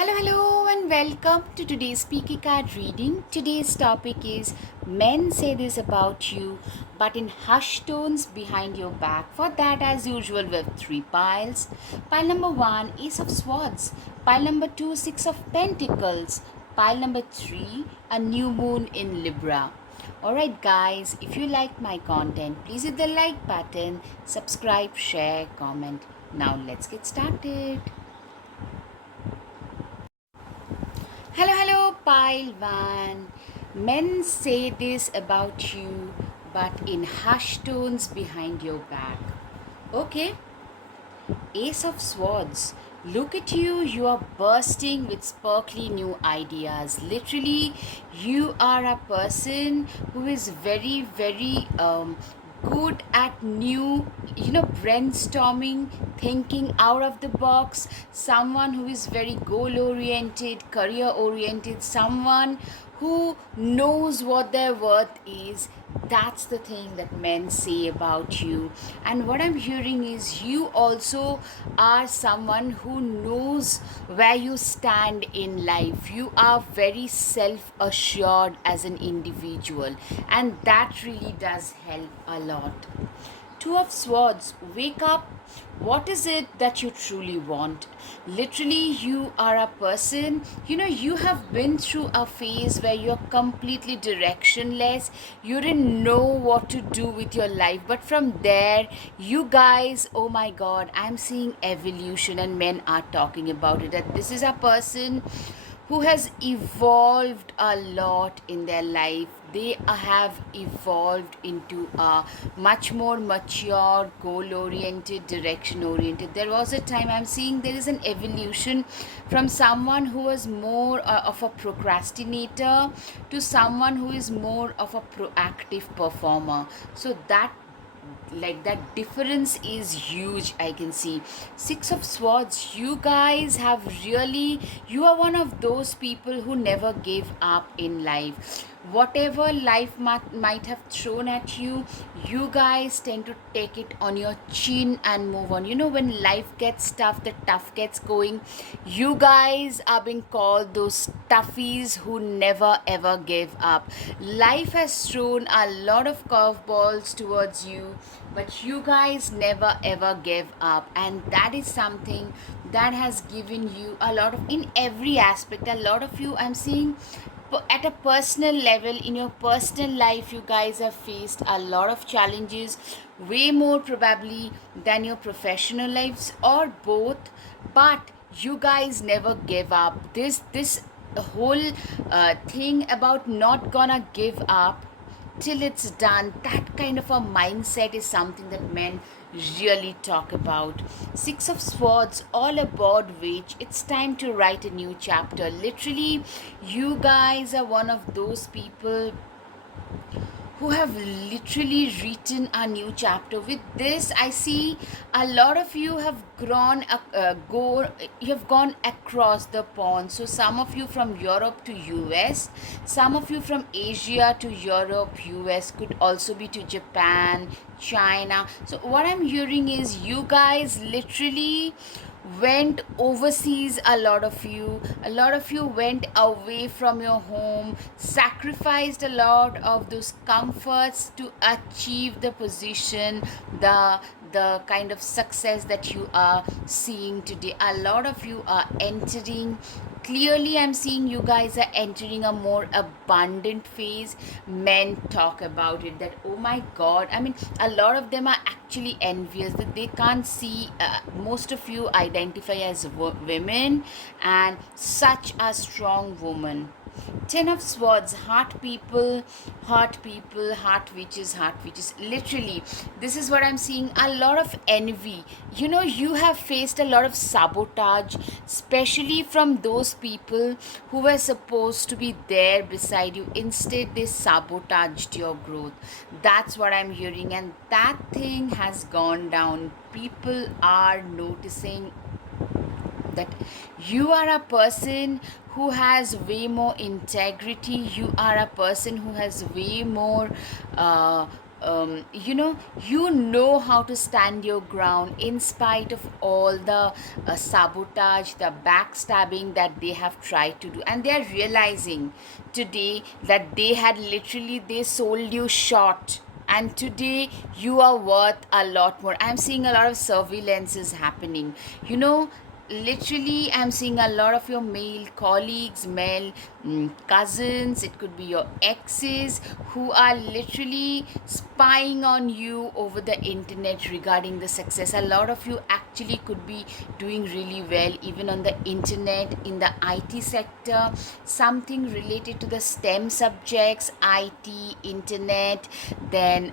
Hello, and welcome to today's Speaky Card reading. Today's topic is Men Say This About You, but in hushed tones behind your back. For that, as usual, we have three piles. Pile number one, Ace of Swords. Pile number two, Six of Pentacles. Pile number three, a new moon in Libra. Alright, guys, if you like my content, please hit the like button, subscribe, share, comment. Now, let's get started. Hello, pile one. Men say this about you, but in hushed tones behind your back. Okay, Ace of Swords. Look at you, you are bursting with sparkly new ideas. Literally, you are a person who is very good at new, brainstorming, thinking out of the box, someone who is very goal oriented, career oriented, someone who knows what their worth is. That's the thing that men say about you. And what I'm hearing is you also are someone who knows where you stand in life. You are very self assured as an individual, and that really does help a lot. Two of Swords, wake up. What is it that you truly want? Literally, you are a person, you have been through a phase where you're completely directionless. You didn't know what to do with your life. But from there, you guys, oh my god, I'm seeing evolution, and men are talking about it. That this is a person who has evolved a lot in their life. They have evolved into a much more mature, goal oriented, direction oriented. There was a time I'm seeing there is an evolution from someone who was more of a procrastinator to someone who is more of a proactive performer. So that difference is huge. I can see Six of Swords. You guys have really, you are one of those people who never gave up in life. Whatever life might have thrown at you, you guys tend to take it on your chin and move on. When life gets tough, the tough gets going. You guys are being called those toughies who never ever gave up. Life has thrown a lot of curveballs towards you, but you guys never ever gave up, and that is something that has given you a lot of, in every aspect, a lot of you I'm seeing at a personal level. In your personal life, you guys have faced a lot of challenges, way more probably than your professional lives, or both. But you guys never give up. This whole thing about not gonna give up till it's done, that kind of a mindset is something that men really talk about. Six of Swords, all aboard which it's time to write a new chapter. Literally, you guys are one of those people who have literally written a new chapter. With this, I see a lot of you have you have gone across the pond. So some of you from Europe to US, some of you from Asia to Europe, US, could also be to Japan, China. So what I'm hearing is you guys literally went overseas. A lot of you went away from your home, sacrificed a lot of those comforts to achieve the position, the kind of success that you are seeing today. A lot of you are entering, clearly I'm seeing you guys are entering a more abundant phase. Men talk about it, that oh my god, I mean, a lot of them are actually envious that they can't see, most of you identify as women, and such a strong woman. Ten of Swords, heart people, heart witches. Literally, this is what I'm seeing. A lot of envy. You have faced a lot of sabotage, especially from those people who were supposed to be there beside you. Instead, they sabotaged your growth. That's what I'm hearing, and that thing has gone down. People are noticing that you are a person who has way more integrity. You are a person who has way more you know how to stand your ground in spite of all the sabotage, the backstabbing that they have tried to do, and they are realizing today that they had literally they sold you short, and today you are worth a lot more. I'm seeing a lot of surveillances happening, you know. Literally, I'm seeing a lot of your male colleagues, male cousins, it could be your exes, who are literally spying on you over the internet regarding the success. A lot of you actually could be doing really well even on the internet, in the IT sector, something related to the STEM subjects, IT, internet, then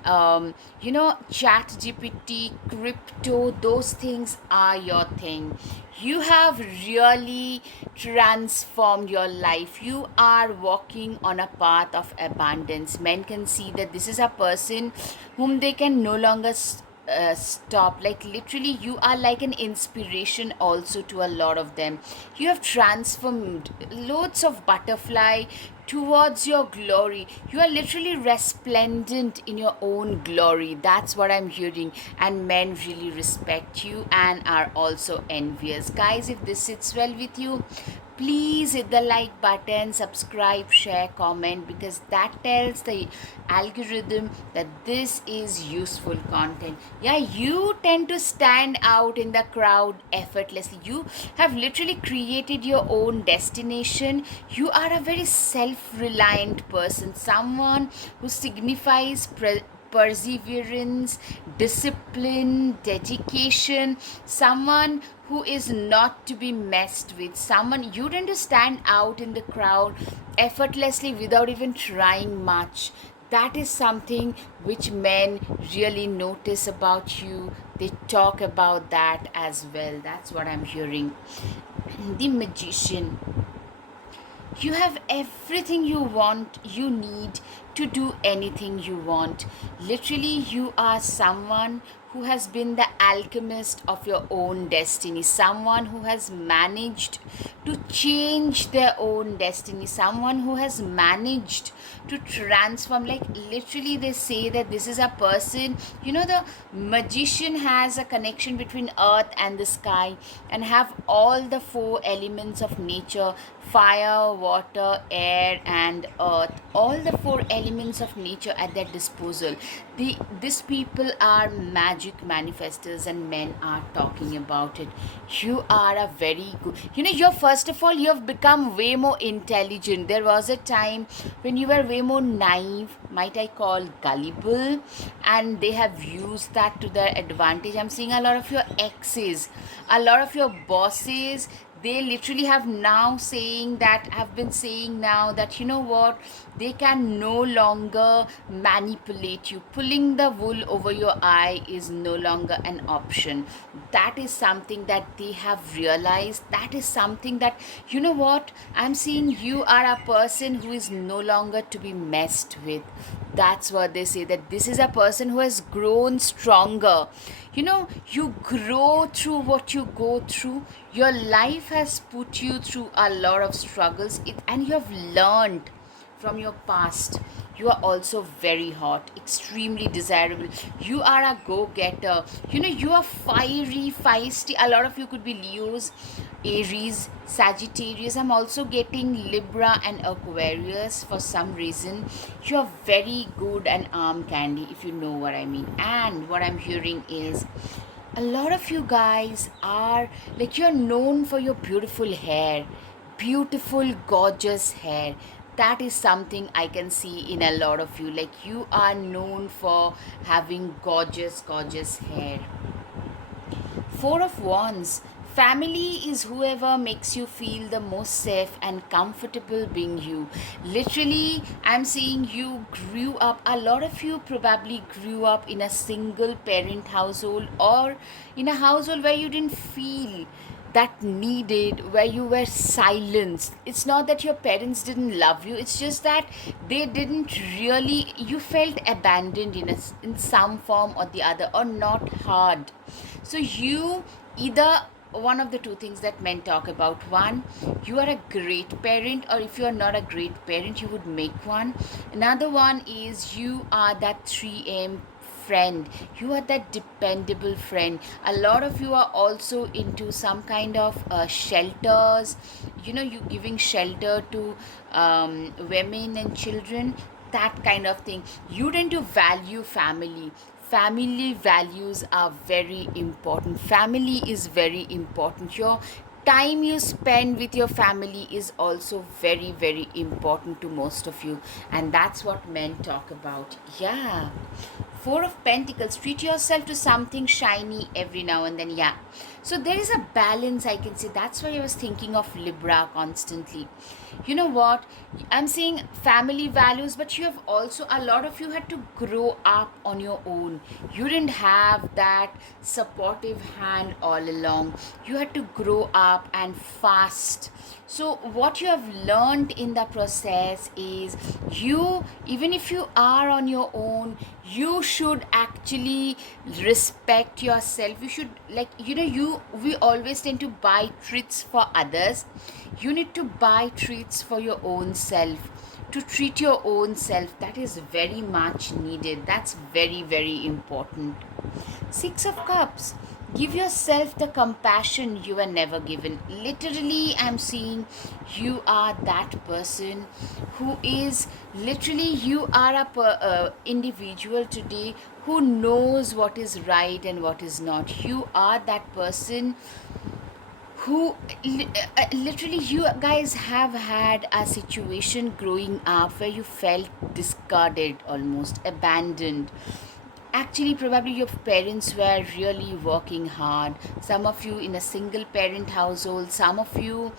chat GPT, crypto, those things are your thing. You have really transformed your life. You are walking on a path of abundance. Men can see that this is a person whom they can no longer stop. Like literally, you are like an inspiration also to a lot of them. You have transformed loads of butterfly towards your glory. You are literally resplendent in your own glory. That's what I'm hearing. And men really respect you and are also envious. Guys, if this sits well with you, please hit the like button, subscribe, share, comment, because that tells the algorithm that this is useful content. Yeah, you tend to stand out in the crowd effortlessly. You have literally created your own destination. You are a very self-reliant person, someone who signifies perseverance, discipline, dedication, someone who is not to be messed with, someone you tend to stand out in the crowd effortlessly without even trying much. That is something which men really notice about you. They talk about that as well. That's what I'm hearing. The magician. You have everything you want, you need to do anything you want. Literally, you are someone who has been the alchemist of your own destiny, someone who has managed to change their own destiny, someone who has managed to transform. Like literally, they say that this is a person, the magician has a connection between earth and the sky and have all the four elements of nature: fire, water, air, and earth. All the four elements of nature at their disposal. These people are magic manifestors, and men are talking about it. You are a very good. You're first of all, you have become way more intelligent. There was a time when you were way more naive, might I call gullible, and they have used that to their advantage. I'm seeing a lot of your exes, a lot of your bosses, they literally have been saying now that, you know what, they can no longer manipulate you. Pulling the wool over your eye is no longer an option. That is something that they have realized. That is something that, you know what, I'm seeing you are a person who is no longer to be messed with. That's what they say, that this is a person who has grown stronger. You grow through what you go through. Your life has put you through a lot of struggles, and you have learned from your past. You are also very hot, extremely desirable. You are a go-getter. You are fiery, feisty. A lot of you could be Leos, Aries, Sagittarius. I'm also getting Libra and Aquarius for some reason. You are very good and arm candy, if you know what I mean. And what I'm hearing is a lot of you guys are like, you're known for your beautiful hair, beautiful, gorgeous hair. That is something I can see in a lot of you. Like, you are known for having gorgeous, gorgeous hair. Four of Wands. Family is whoever makes you feel the most safe and comfortable being you. Literally, I'm seeing you grew up. A lot of you probably grew up in a single parent household, or in a household where you didn't feel that needed, where you were silenced. It's not that your parents didn't love you, it's just that they didn't really, you felt abandoned in some form or the other, or not heard. So you either one of the two things that men talk about. One, you are a great parent, or if you are not a great parent, you would make one. Another one is you are that 3 a.m. friend. You are that dependable friend. A lot of you are also into some kind of shelters, you giving shelter to women and children, that kind of thing. You tend to value family. Family values are very important. Family is very important. Your time you spend with your family is also very, very important to most of you, and that's what men talk about. Yeah. Four of Pentacles, treat yourself to something shiny every now and then. Yeah, so there is a balance, I can say. That's why I was thinking of Libra constantly. You know what, I'm saying family values, but you have also, a lot of you had to grow up on your own. You didn't have that supportive hand all along. You had to grow up and fast. So what you have learned in the process is, you, even if you are on your own, you should actually respect yourself. You should, like, we always tend to buy treats for others. You need to buy treats for your own self, to treat your own self. That is very much needed. That's very, very important. Six of Cups. Give yourself the compassion you were never given. Literally, I'm seeing you are that person who is, literally, you are a individual today who knows what is right and what is not. You are that person who literally, you guys have had a situation growing up where you felt discarded, almost abandoned. Actually, probably your parents were really working hard. Some of you in a single parent household, some of you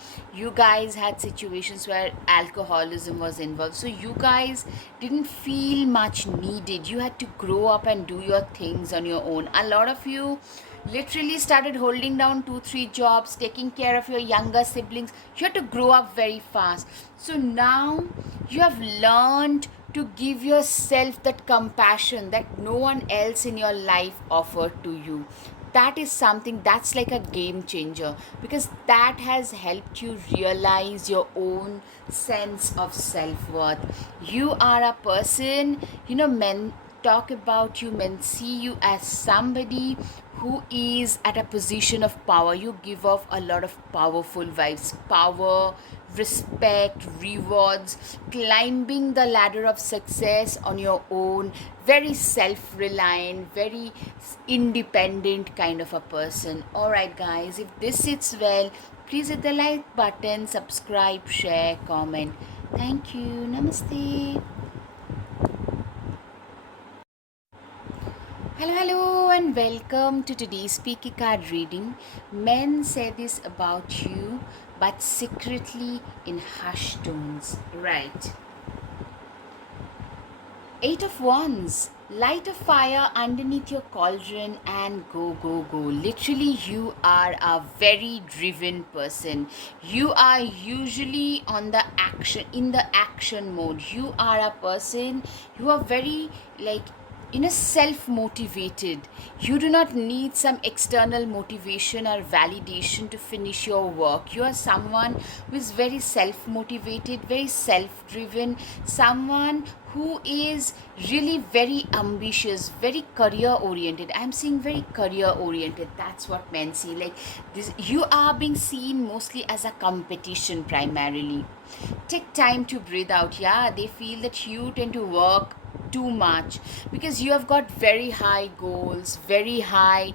guys had situations where alcoholism was involved, so you guys didn't feel much needed. You had to grow up and do your things on your own. A lot of you literally started holding down 2 3 jobs, taking care of your younger siblings. You had to grow up very fast. So now you have learned to give yourself that compassion that no one else in your life offered to you. That is something that's like a game changer, because that has helped you realize your own sense of self-worth. You are a person, men talk about you, men see you as somebody who is at a position of power. You give off a lot of powerful vibes, power, respect, rewards, climbing the ladder of success on your own, very self reliant, very independent kind of a person. Alright, guys, if this sits well, please hit the like button, subscribe, share, comment. Thank you. Namaste. Hello, hello, and welcome to today's Speaky Card reading. Men say this about you, but secretly in hushed tones. Right. Eight of Wands. Light a fire underneath your cauldron and go, go, go. Literally, you are a very driven person. You are usually in the action mode. You are a person, you are very, like, self-motivated. You do not need some external motivation or validation to finish your work. You are someone who is very self-motivated, very self-driven, someone who is really very ambitious, very career oriented. I'm seeing very career oriented. That's what men see. Like this, you are being seen mostly as a competition primarily. Take time to breathe out. Yeah, they feel that you tend to work too much because you have got very high goals, very high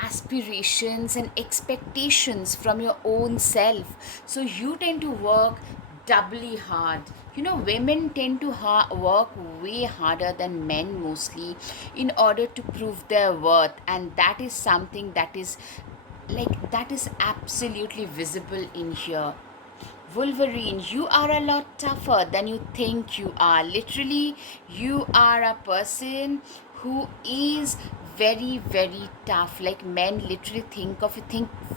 aspirations and expectations from your own self. So you tend to work doubly hard. Women tend to work way harder than men mostly in order to prove their worth, and that is something that is absolutely visible in here. Wolverine, you are a lot tougher than you think you are. Literally, you are a person who is very, very tough. Like, men literally think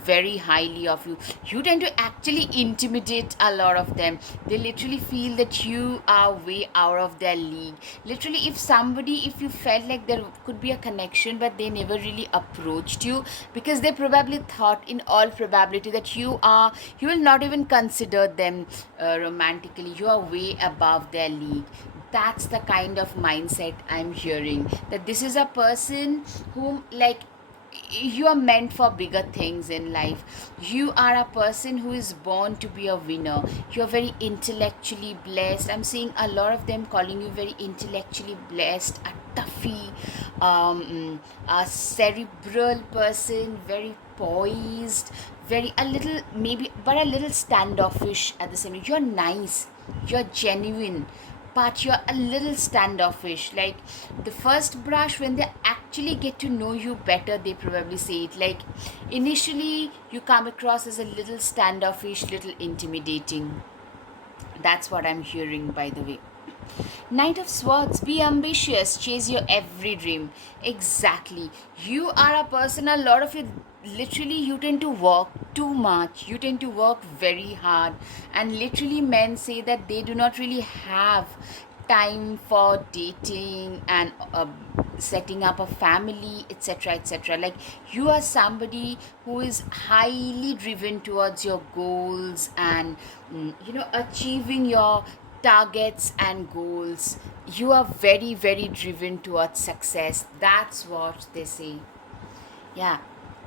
very highly of you. You tend to actually intimidate a lot of them. They literally feel that you are way out of their league. Literally, if you felt like there could be a connection, but they never really approached you, because they probably thought, in all probability, that you will not even consider them romantically. You are way above their league. That's the kind of mindset I'm hearing, that this is a person whom, like, you are meant for bigger things in life. You are a person who is born to be a winner. You're very intellectually blessed. I'm seeing a lot of them calling you very intellectually blessed, a toughie, a cerebral person, very poised, very a little, maybe, but a little standoffish at the same time. You're nice, you're genuine, but you're a little standoffish. Like, the first brush, when they actually get to know you better, they probably say it. Like, initially you come across as a little standoffish, little intimidating. That's what I'm hearing, by the way. Knight of Swords, be ambitious, chase your every dream. Exactly. You are a person, a lot of you, literally, you tend to work too much. You tend to work very hard. And literally, men say that they do not really have time for dating and setting up a family, etc., etc. Like, you are somebody who is highly driven towards your goals and achieving your targets and goals. You are very, very driven towards success. That's what they say. Yeah.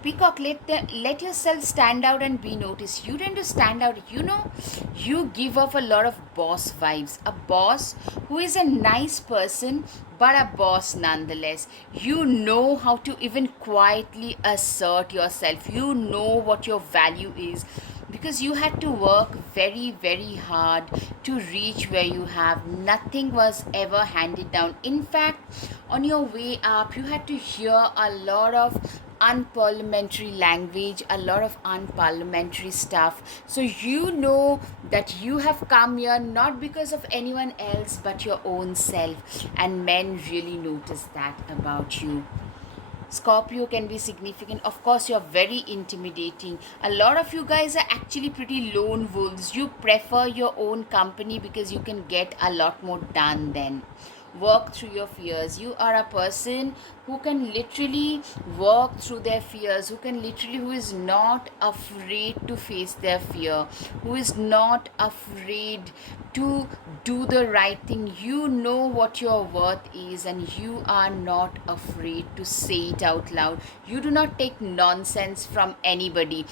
Peacock, let yourself stand out and be noticed. You tend to stand out. You give off a lot of boss vibes. A boss who is a nice person, but a boss nonetheless. You know how to even quietly assert yourself. You know what your value is, because you had to work very, very hard to reach where you have. Nothing was ever handed down. In fact, on your way up, you had to hear a lot of unparliamentary language, a lot of unparliamentary stuff. So you know that you have come here not because of anyone else but your own self, and men really notice that about you. Scorpio can be significant. Of course, you're very intimidating. A lot of you guys are actually pretty lone wolves. You prefer your own company because you can get a lot more done then. Work through your fears. You are a person who can literally work through their fears, who is not afraid to face their fear, who is not afraid to do the right thing. You know what your worth is, and you are not afraid to say it out loud. You do not take nonsense from anybody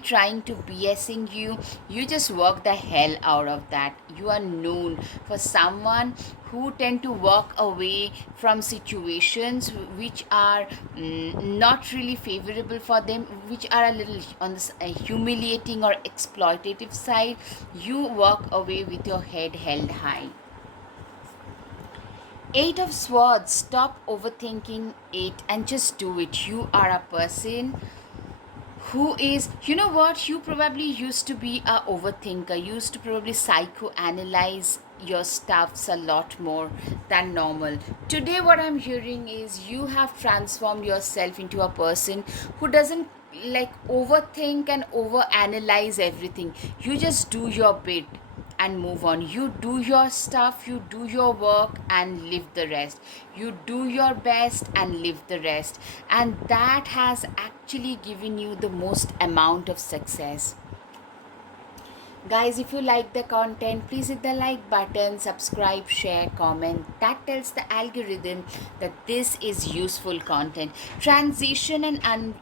trying to BSing you. You just work the hell out of that. You are known for someone who tend to walk away from situations which are not really favorable for them, which are a little on this humiliating or exploitative side. You walk away with your head held high. Eight of Swords, stop overthinking it and just do it. You are a person who is, you know what, you probably used to be a overthinker, used to probably psychoanalyze your stuffs a lot more than normal. Today what I'm hearing is you have transformed yourself into a person who doesn't like overthink and overanalyze everything. You just do your bit and move on. You do your stuff, you do your work and live the rest. You do your best and live the rest. And that has actually given you the most amount of success. Guys, if you like the content, please hit the like button, subscribe, share, comment. That tells the algorithm that this is useful content. Transition and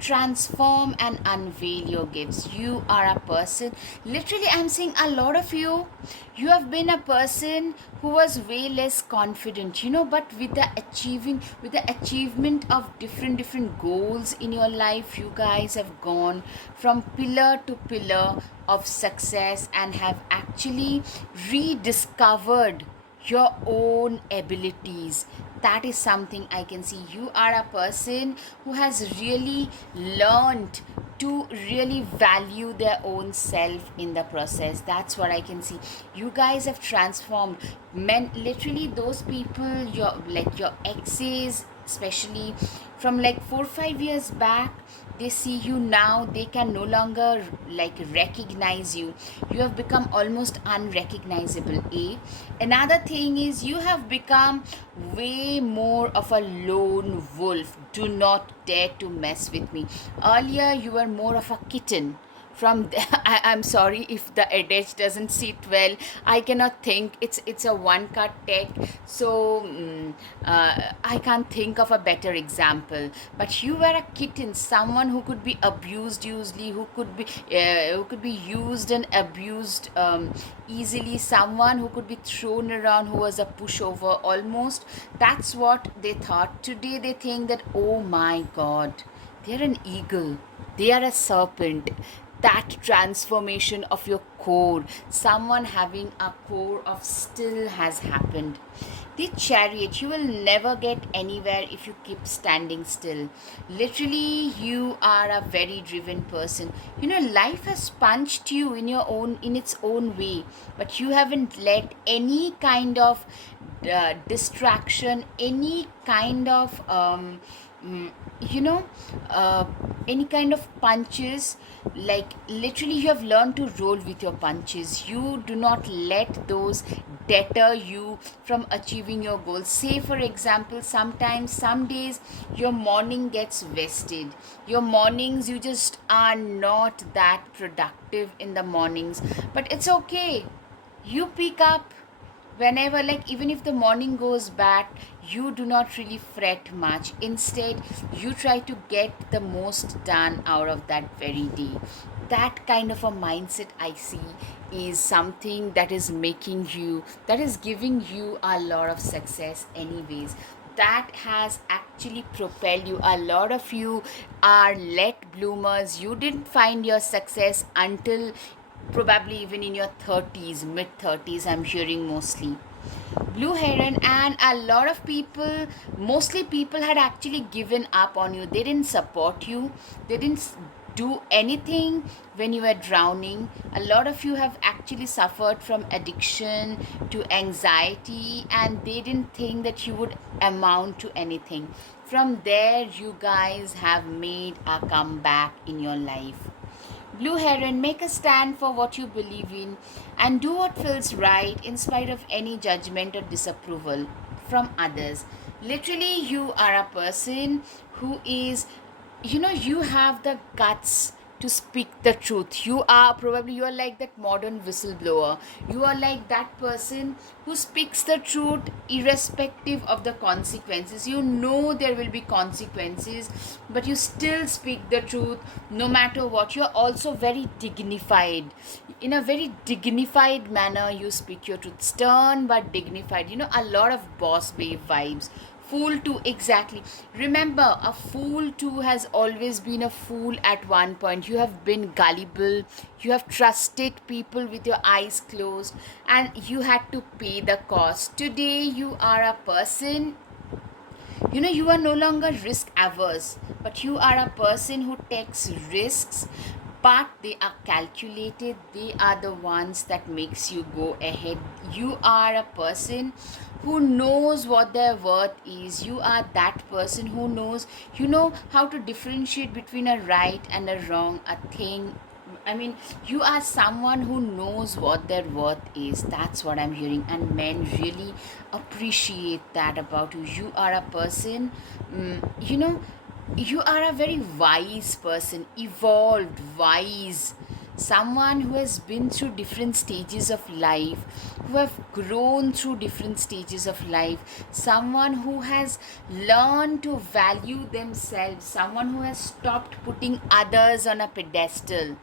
transform and unveil your gifts. You are a person, literally, I'm seeing a lot of you have been a person who was way less confident, but with the achievement of different goals in your life, you guys have gone from pillar to pillar of success and have actually rediscovered your own abilities. That is something I can see. You are a person who has really learned to really value their own self in the process. That's what I can see. You guys have transformed. Men, literally, those people, your exes, especially from like 4 5 years back. They see you now, they can no longer like recognize you. You have become almost unrecognizable. Another thing is you have become way more of a lone wolf. Do not dare to mess with me. Earlier you were more of a kitten. I'm sorry if the edge doesn't sit well. I cannot think. It's a one cut take, so I can't think of a better example. But you were a kitten, someone who could be abused easily, who could be used and abused easily, someone who could be thrown around, who was a pushover almost. That's what they thought. Today they think that, oh my god, they're an eagle, they are a serpent. That transformation of your core, someone having a core of still, has happened. The chariot, you will never get anywhere if you keep standing still. Literally, you are a very driven person. You know, life has punched you in its own way, but you haven't let any kind of distraction, any kind of mm, you know uh, any kind of punches. Like literally you have learned to roll with your punches. You do not let those deter you from achieving your goals. Say for example, sometimes some days your morning gets wasted. Your mornings, you just are not that productive in the mornings, but it's okay. You pick up whenever, like even if the morning goes bad, you do not really fret much. Instead, you try to get the most done out of that very day. That kind of a mindset, I see, is something that is making you, that is giving you a lot of success anyways. That has actually propelled you. A lot of you are late bloomers. You didn't find your success until probably even in your 30s, mid 30s, I'm hearing mostly. Blue Heron, and a lot of people, mostly people, had actually given up on you. They didn't support you. They didn't do anything when you were drowning. A lot of you have actually suffered from addiction to anxiety, and they didn't think that you would amount to anything. From there, you guys have made a comeback in your life. Blue Heron, make a stand for what you believe in and do what feels right in spite of any judgment or disapproval from others. Literally, you are a person who is, you have the guts to speak the truth. You are like that modern whistleblower. You are like that person who speaks the truth irrespective of the consequences. You know there will be consequences, but you still speak the truth no matter what. You're also very dignified. In a very dignified manner, you speak your truth. Stern but dignified. A lot of boss babe vibes. Fool too, exactly. Remember, a fool too has always been a fool at one point. You have been gullible, you have trusted people with your eyes closed, and you had to pay the cost. Today, you are a person, you are no longer risk averse, but you are a person who takes risks, but they are calculated. They are the ones that makes you go ahead. You are a person who knows what their worth is. You are that person who knows, how to differentiate between a right and a wrong, a thing. I mean, you are someone who knows what their worth is. That's what I'm hearing. And men really appreciate that about you. You are a person, you are a very wise person, evolved, wise. Someone who has been through different stages of life, who have grown through different stages of life, someone who has learned to value themselves, someone who has stopped putting others on a pedestal.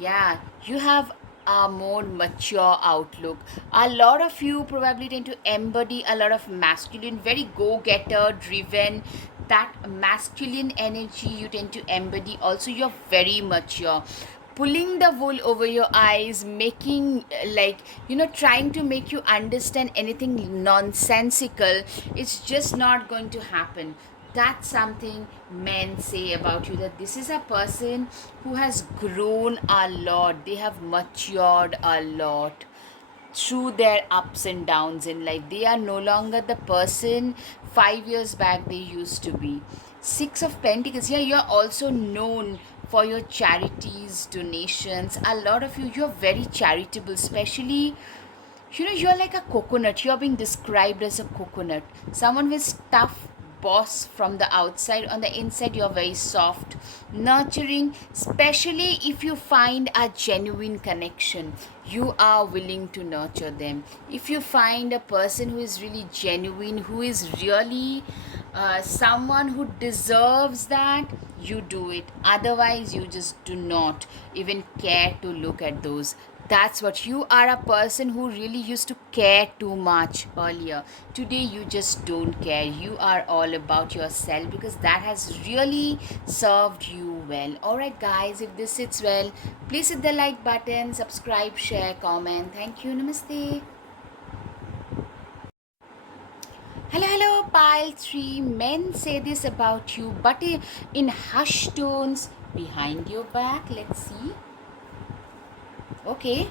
Yeah, you have a more mature outlook. A lot of you probably tend to embody a lot of masculine, very go getter, driven. That masculine energy you tend to embody. Also, you're very mature. Pulling the wool over your eyes, making trying to make you understand anything nonsensical, it's just not going to happen. That's something men say about you, that this is a person who has grown a lot, they have matured a lot. through their ups and downs in life. They are no longer the person 5 years back they used to be. Six of Pentacles. Yeah, you're also known for your charities, donations. A lot of you, you're very charitable, especially, you're like a coconut. You're being described as a coconut. Someone with tough boss from the outside. On the inside, you're very soft, nurturing, especially if you find a genuine connection. You are willing to nurture them. If you find a person who is really genuine, who is really someone who deserves that, you do it. Otherwise, you just do not even care to look at those. That's what you are, a person who really used to care too much earlier. Today, you just don't care. You are all about yourself because that has really served you well. Alright, guys, if this sits well, please hit the like button, subscribe, share, comment. Thank you. Namaste. Hello, hello, pile 3. Men say this about you, but in hushed tones behind your back. Let's see. Okay.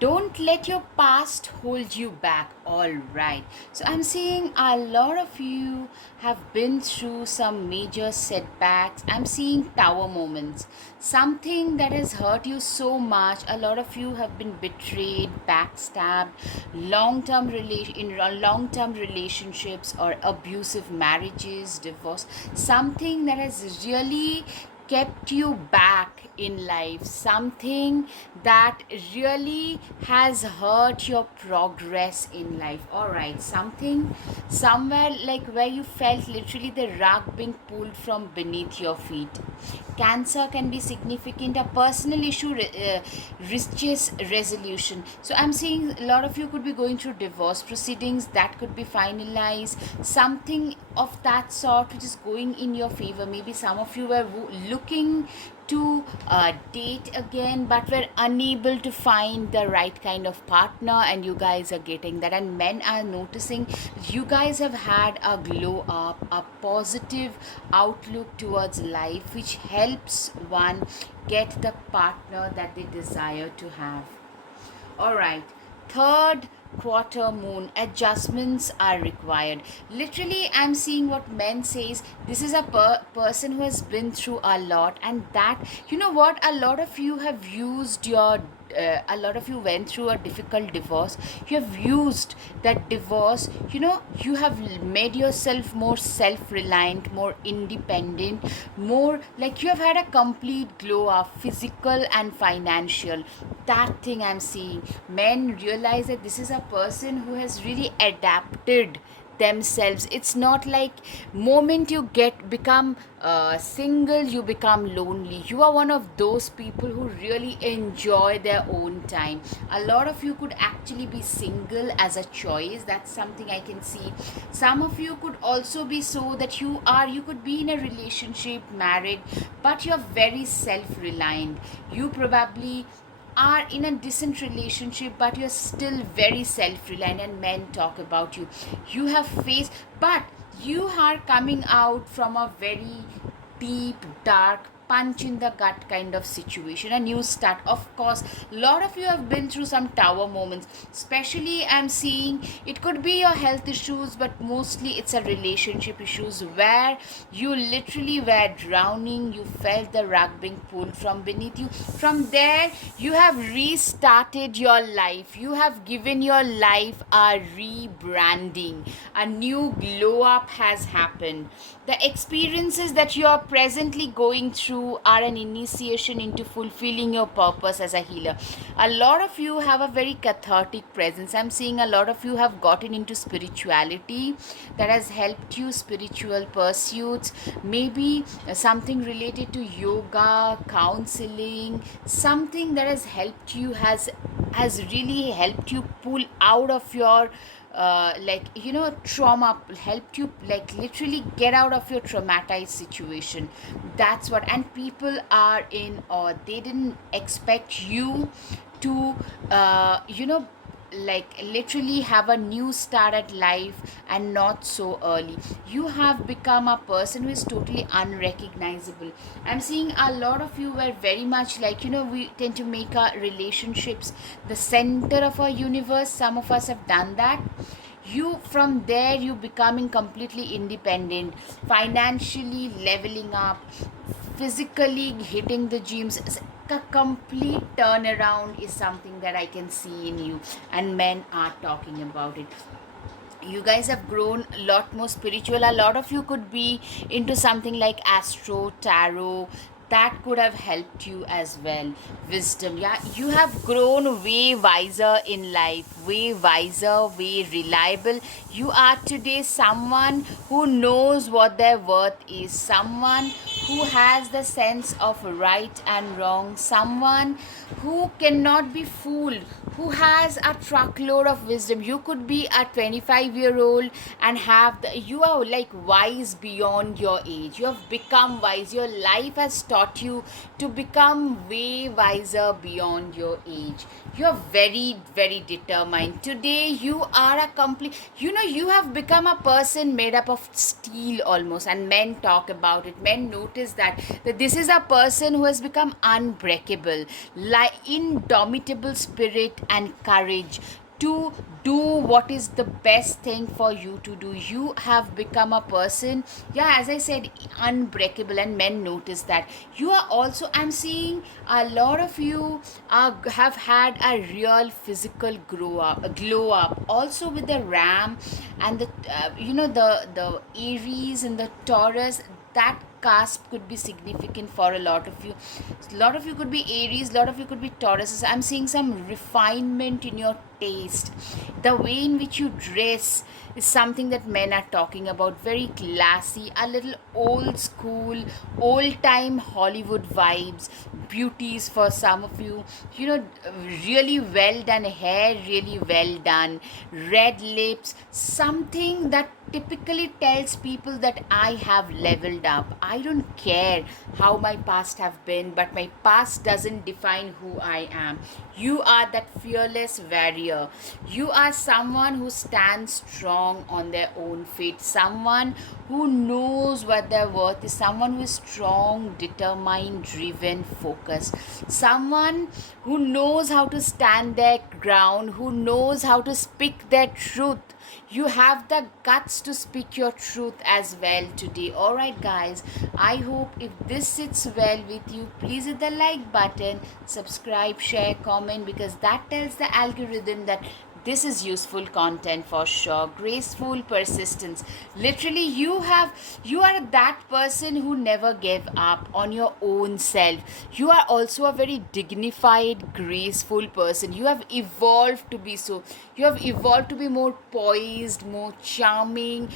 Don't let your past hold you back. All right. So I'm seeing a lot of you have been through some major setbacks. I'm seeing tower moments. Something that has hurt you so much. A lot of you have been betrayed, backstabbed, long-term relationships or abusive marriages, divorce. Something that has really kept you back in life, something that really has hurt your progress in life. All right, something somewhere like where you felt literally the rug being pulled from beneath your feet. Cancer can be significant. A personal issue reaches resolution. So I'm seeing a lot of you could be going through divorce proceedings that could be finalized, something of that sort which is going in your favor. Maybe some of you were looking to date again but were unable to find the right kind of partner, and you guys are getting that. And men are noticing you guys have had a glow up, a positive outlook towards life, which helps one get the partner that they desire to have. All right, third quarter moon, adjustments are required. Literally, I'm seeing what men says. This is a person who has been through a lot, and that, you know what, a lot of you have used your a lot of you went through a difficult divorce. You have used that divorce, you have made yourself more self-reliant, more independent, more like you have had a complete glow up, physical and financial. That thing I'm seeing. Men realize that this is a person who has really adapted themselves. It's not like moment you get become single, you become lonely. You are one of those people who really enjoy their own time. A lot of you could actually be single as a choice. That's something I can see. Some of you could also be so that you could be in a relationship, married, but you're very self-reliant. You probably are in a decent relationship but you're still very self-reliant, and men talk about you. You have faced, but you are coming out from a very deep, dark, punch in the gut kind of situation, a new start. Of course, a lot of you have been through some tower moments, especially I'm seeing it could be your health issues, but mostly it's a relationship issues where you literally were drowning. You felt the rug being pulled from beneath you. From there, you have restarted your life. You have given your life a rebranding. A new glow up has happened. The experiences that you are presently going through are an initiation into fulfilling your purpose as a healer. A lot of you have a very cathartic presence. I'm seeing a lot of you have gotten into spirituality that has helped you, spiritual pursuits, maybe something related to yoga, counseling, something that has helped you, has really helped you pull out of your trauma, helped you like literally get out of your traumatized situation. That's what, and people are in, or they didn't expect you to like literally have a new start at life, and not so early. You have become a person who is totally unrecognizable. I'm seeing a lot of you were very much like, we tend to make our relationships the center of our universe. Some of us have done that. You from there, you becoming completely independent, financially leveling up, physically hitting the gyms. A complete turnaround is something that I can see in you, and men are talking about it. You guys have grown a lot more spiritual. A lot of you could be into something like astro tarot. That could have helped you as well. Wisdom, yeah, you have grown way wiser in life, way wiser, way reliable. You are today someone who knows what their worth is, someone who has the sense of right and wrong, someone who cannot be fooled, who has a truckload of wisdom. You could be a 25-year-old and you are like wise beyond your age. You have become wise. Your life has taught you to become way wiser beyond your age. You are very, very determined. Today, you are a complete, you have become a person made up of steel almost, and men talk about it. Men notice that this is a person who has become unbreakable, like indomitable spirit and courage to do what is the best thing for you to do. You have become a person, yeah, as I said, unbreakable, and men notice that. You are also, I'm seeing a lot of you have had a real physical glow up also with the ram and the the Aries and the Taurus. That cusp could be significant for a lot of you. A lot of you could be Aries, a lot of you could be Tauruses. I'm seeing some refinement in your taste. The way in which you dress is something that men are talking about. Very classy, a little old school, old time Hollywood vibes, beauties for some of you. Really well done hair, really well done, red lips, something that typically tells people that I have leveled up. I don't care how my past have been, but my past doesn't define who I am. You are that fearless warrior. You are someone who stands strong on their own feet, someone who knows what their worth is, someone who is strong, determined, driven, focused, someone who knows how to stand their ground, who knows how to speak their truth. You have the guts to speak your truth as well today. Alright, guys, I hope if this sits well with you, please hit the like button, subscribe, share, comment, because that tells the algorithm that this is useful content for sure. Graceful persistence. Literally, you are that person who never gave up on your own self. You are also a very dignified, graceful person. You have evolved to be so. You have evolved to be more poised, more charming.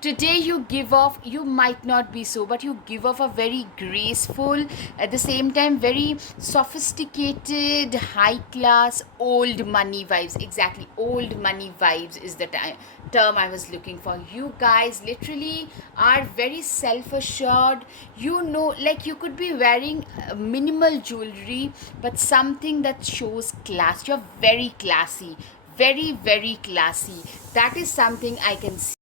Today you give off, you might not be so, but you give off a very graceful, at the same time very sophisticated, high class, old money vibes. Exactly, old money vibes is the term I was looking for. You guys literally are very self assured. Like you could be wearing minimal jewelry, but something that shows class. You're very classy, very, very classy. That is something I can see.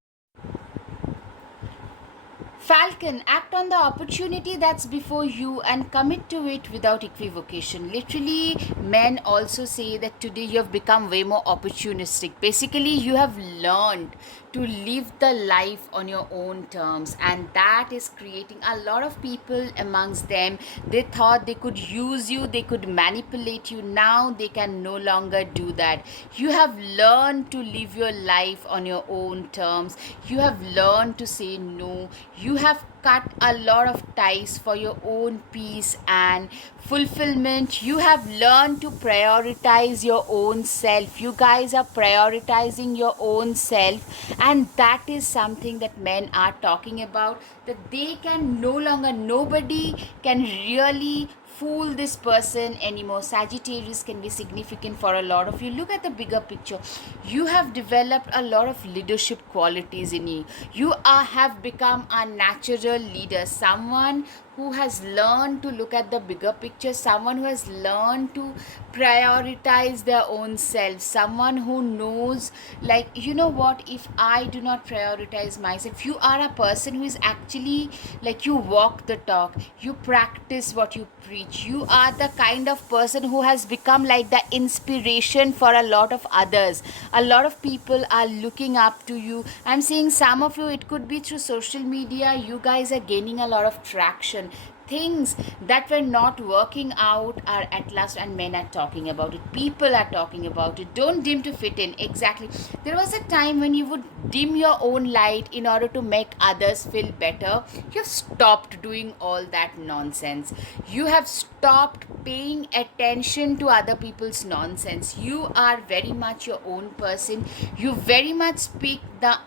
Falcon, act on the opportunity that's before you and commit to it without equivocation. Literally, men also say that today you have become way more opportunistic. Basically, you have learned to live the life on your own terms, and that is creating a lot of people amongst them. They thought they could use you, they could manipulate you. Now they can no longer do that. You have learned to live your life on your own terms. You have learned to say no. You have cut a lot of ties for your own peace and fulfillment. You have learned to prioritize your own self. You guys are prioritizing your own self, and that is something that men are talking about, that they can no longer, nobody can really fool this person anymore. Sagittarius can be significant for a lot of you. Look at the bigger picture. You have developed a lot of leadership qualities in you. You have become a natural leader, someone who has learned to look at the bigger picture, someone who has learned to prioritize their own self, someone who knows, like, you know what, if I do not prioritize myself, you are a person who is actually, like, you walk the talk, you practice what you preach, you are the kind of person who has become like the inspiration for a lot of others. A lot of people are looking up to you. I'm seeing some of you, it could be through social media, you guys are gaining a lot of traction. Things that were not working out are at last, and men are talking about it, people are talking about it. Don't dim to fit in. Exactly, there was a time when you would dim your own light in order to make others feel better. You've stopped doing all that nonsense. You have stopped paying attention to other people's nonsense. You are very much your own person. You very much speak the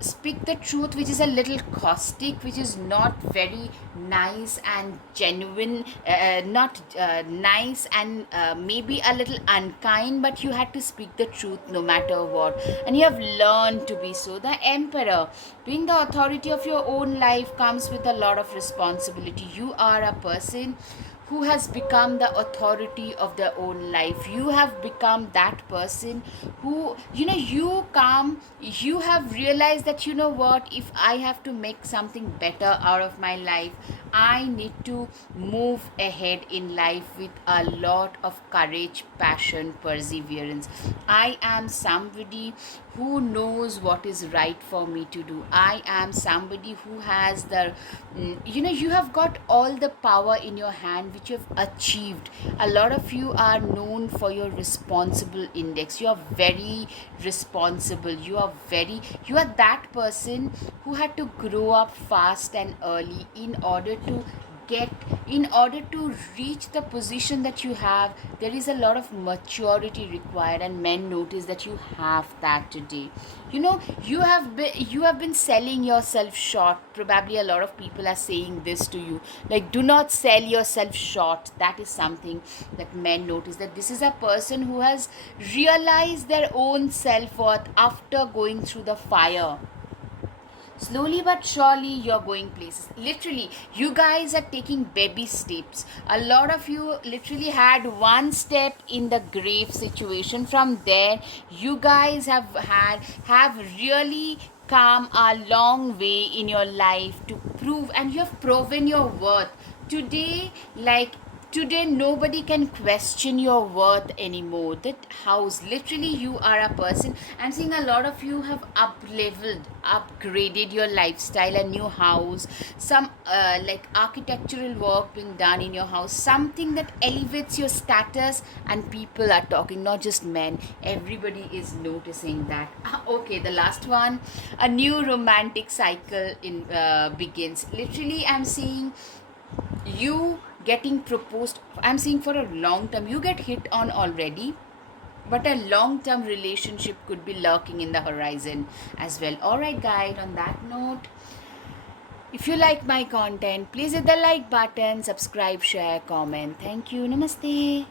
speak the truth, which is a little caustic, which is not very nice and genuine, not nice, and maybe a little unkind, but you had to speak the truth no matter what, and you have learned to be so. The emperor, doing the authority of your own life comes with a lot of responsibility. You are a person who has become the authority of their own life. You have become that person who, you have realized that, you know what, if I have to make something better out of my life, I need to move ahead in life with a lot of courage, passion, perseverance. I am somebody who knows what is right for me to do. I am somebody who has the, you have got all the power in your hand, which you have achieved. A lot of you are known for your responsible index. You are very responsible. You are that person who had to grow up fast and early get in order to reach the position that you have. There is a lot of maturity required, and men notice that you have that today. You have been selling yourself short. Probably a lot of people are saying this to you, like, do not sell yourself short. That is something that men notice, that this is a person who has realized their own self-worth after going through the fire. Slowly but surely, you're going places. Literally, you guys are taking baby steps. A lot of you literally had one step in the grave situation. From there, you guys have really come a long way in your life to prove, and you have proven your worth. Today, like, today nobody can question your worth anymore. That house, literally, you are a person. I'm seeing a lot of you have up leveled, upgraded your lifestyle, a new house, some like architectural work being done in your house, something that elevates your status, and people are talking, not just men, everybody is noticing that. Okay, the last one, a new romantic cycle in begins. Literally, I'm seeing you getting proposed. I'm seeing for a long term, you get hit on already, but a long term relationship could be lurking in the horizon as well. All right, guys, on that note, if you like my content, please hit the like button, subscribe, share, comment. Thank you. Namaste.